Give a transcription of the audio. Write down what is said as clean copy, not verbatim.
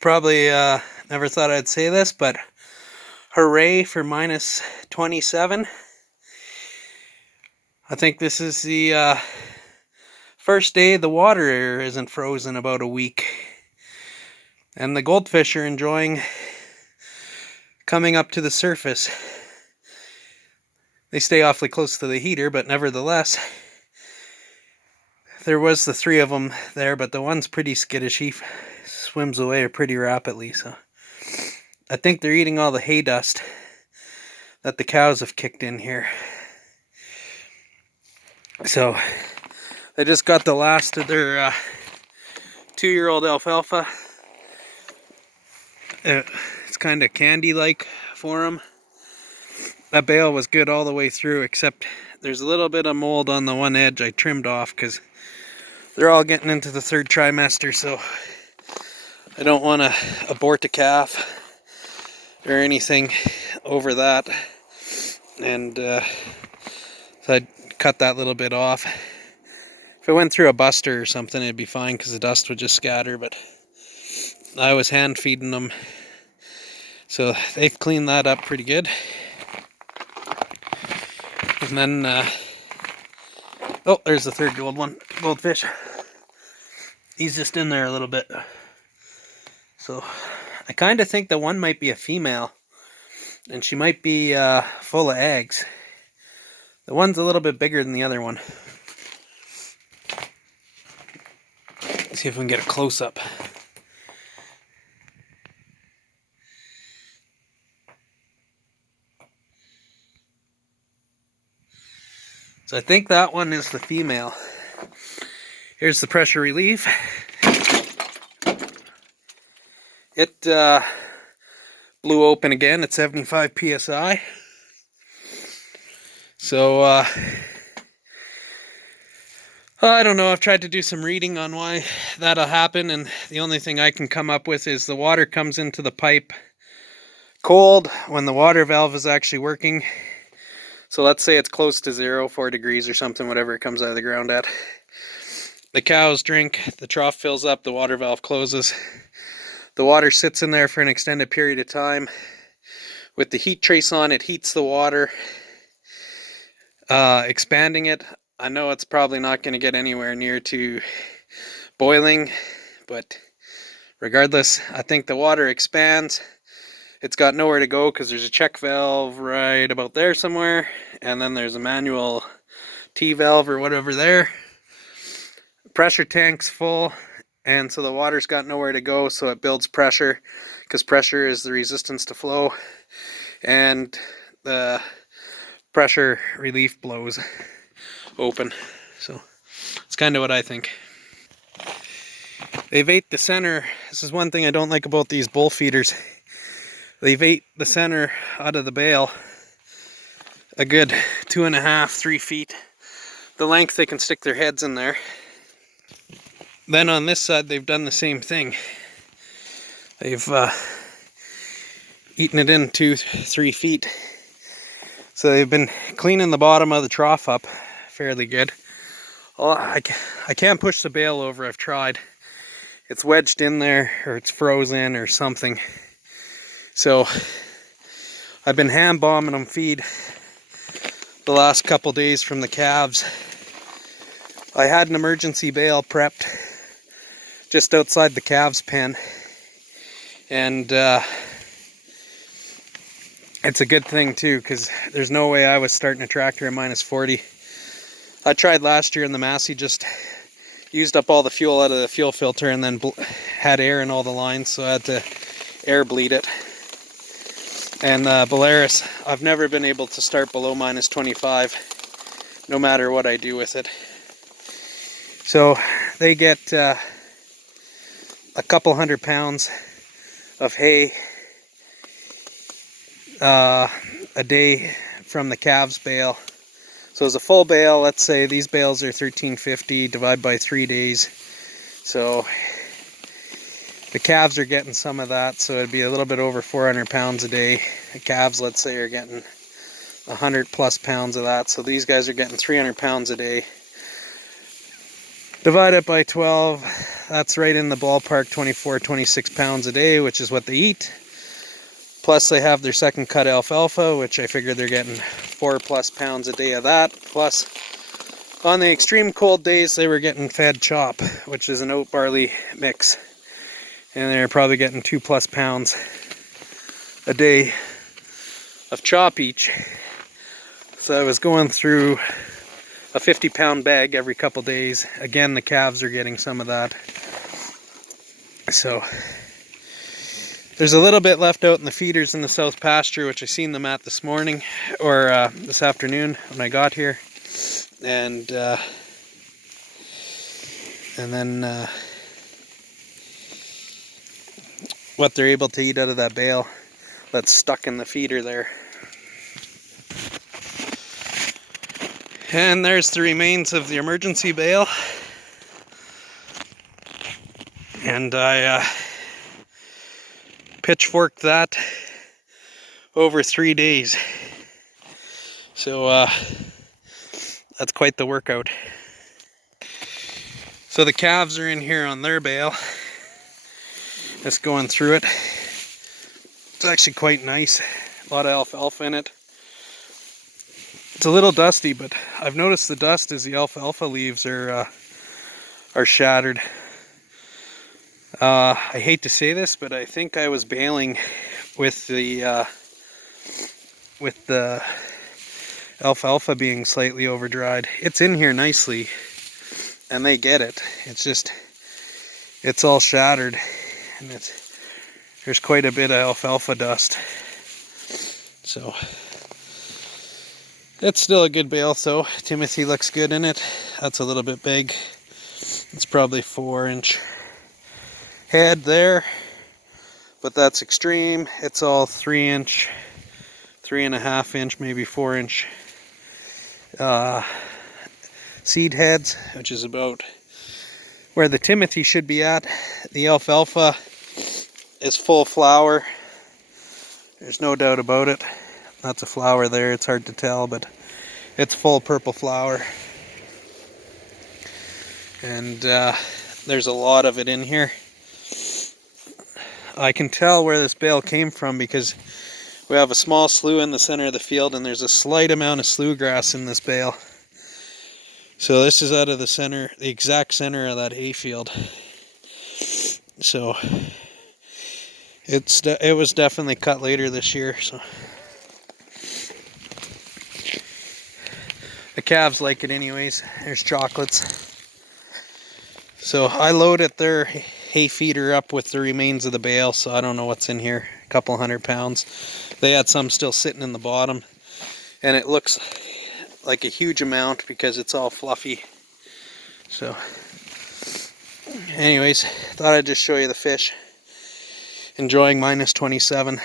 Probably never thought I'd say this, but hooray for minus 27. I think this is the first day the water isn't frozen about a week. And the goldfish are enjoying coming up to the surface. They stay awfully close to the heater, but nevertheless, there was the three of them there, but the one's pretty skittish. He swims away pretty rapidly, so I think they're eating all the hay dust that the cows have kicked in here. So they just got the last of their 2-year-old alfalfa. It's kind of candy-like for them. That bale was good all the way through, except there's a little bit of mold on the one edge I trimmed off because they're all getting into the third trimester, so I don't want to abort a calf or anything over that. And so I'd cut that little bit off. If it went through a buster or something, it'd be fine because the dust would just scatter, but I was hand feeding them. So they've cleaned that up pretty good. And then, oh, there's the third goldfish. He's just in there a little bit. So I kind of think that one might be a female, and she might be full of eggs. The one's a little bit bigger than the other one. Let's see if we can get a close-up. So I think that one is the female. Here's the pressure relief. It blew open again at 75 psi. So I don't know. I've tried to do some reading on why that'll happen, and the only thing I can come up with is the water comes into the pipe cold when the water valve is actually working. So let's say it's close to 0, 4 degrees or something, whatever it comes out of the ground at. The cows drink, the trough fills up, the water valve closes. The water sits in there for an extended period of time. With the heat trace on, it heats the water, expanding it. I know it's probably not going to get anywhere near to boiling, but regardless, I think the water expands. It's got nowhere to go because there's a check valve right about there somewhere, and then there's a manual T valve or whatever there. Pressure tank's full, and so the water's got nowhere to go, so it builds pressure because pressure is the resistance to flow, and the pressure relief blows open. So it's kind of what I think. They've ate the center. This is one thing I don't like about these bull feeders. They've ate the center out of the bale a good 2.5, 3 feet. The length they can stick their heads in there. Then on this side they've done the same thing. They've eaten it in 2, 3 feet. So they've been cleaning the bottom of the trough up fairly good. Well, I can't push the bale over. I've tried. It's wedged in there, or it's frozen or something. So I've been hand bombing them feed the last couple days from the calves. I had an emergency bale prepped just outside the calves pen, and it's a good thing too, because there's no way I was starting a tractor at minus 40. I tried last year and the Massey just used up all the fuel out of the fuel filter and then had air in all the lines, so I had to air bleed it. And Belarus, I've never been able to start below minus 25, no matter what I do with it. So they get a couple 100 pounds of hay a day from the calves bale. So as a full bale, let's say these bales are 1350, divide by 3 days. So the calves are getting some of that, so it'd be a little bit over 400 pounds a day. The calves, let's say, are getting 100 plus pounds of that, so these guys are getting 300 pounds a day. Divide it by 12, that's right in the ballpark, 24, 26 pounds a day, which is what they eat. Plus they have their second cut alfalfa, which I figure they're getting 4+ pounds a day of that. Plus, on the extreme cold days, they were getting fed chop, which is an oat barley mix. And they're probably getting 2+ pounds a day of chop each. So I was going through a 50-pound bag every couple days. Again, the calves are getting some of that. So there's a little bit left out in the feeders in the south pasture, which I seen them at this morning, or this afternoon when I got here. And then what they're able to eat out of that bale that's stuck in the feeder there. And there's the remains of the emergency bale. And I pitchforked that over 3 days. So that's quite the workout. So the calves are in here on their bale. Just going through it. It's actually quite nice. A lot of alfalfa in it. It's a little dusty, but I've noticed the dust as the alfalfa leaves are shattered. I hate to say this, but I think I was baling with the alfalfa being slightly overdried. It's in here nicely, and they get it. It's just, it's all shattered, and there's quite a bit of alfalfa dust. So it's still a good bale, though. Timothy looks good in it. That's a little bit big. It's probably 4-inch head there, but that's extreme. It's all 3-inch, 3.5-inch, maybe 4-inch seed heads, which is about where the Timothy should be at. The alfalfa is full flower. There's no doubt about it. That's a flower there. It's hard to tell, but it's full purple flower. And there's a lot of it in here. I can tell where this bale came from because we have a small slough in the center of the field, and there's a slight amount of slough grass in this bale. So this is out of the center, the exact center of that hay field. So it was definitely cut later this year. So the calves like it anyways. There's chocolates. So I loaded their hay feeder up with the remains of the bale, so I don't know what's in here, a couple 100 pounds. They had some still sitting in the bottom, and it looks like a huge amount because it's all fluffy. So anyways, thought I'd just show you the fish. Enjoying -27.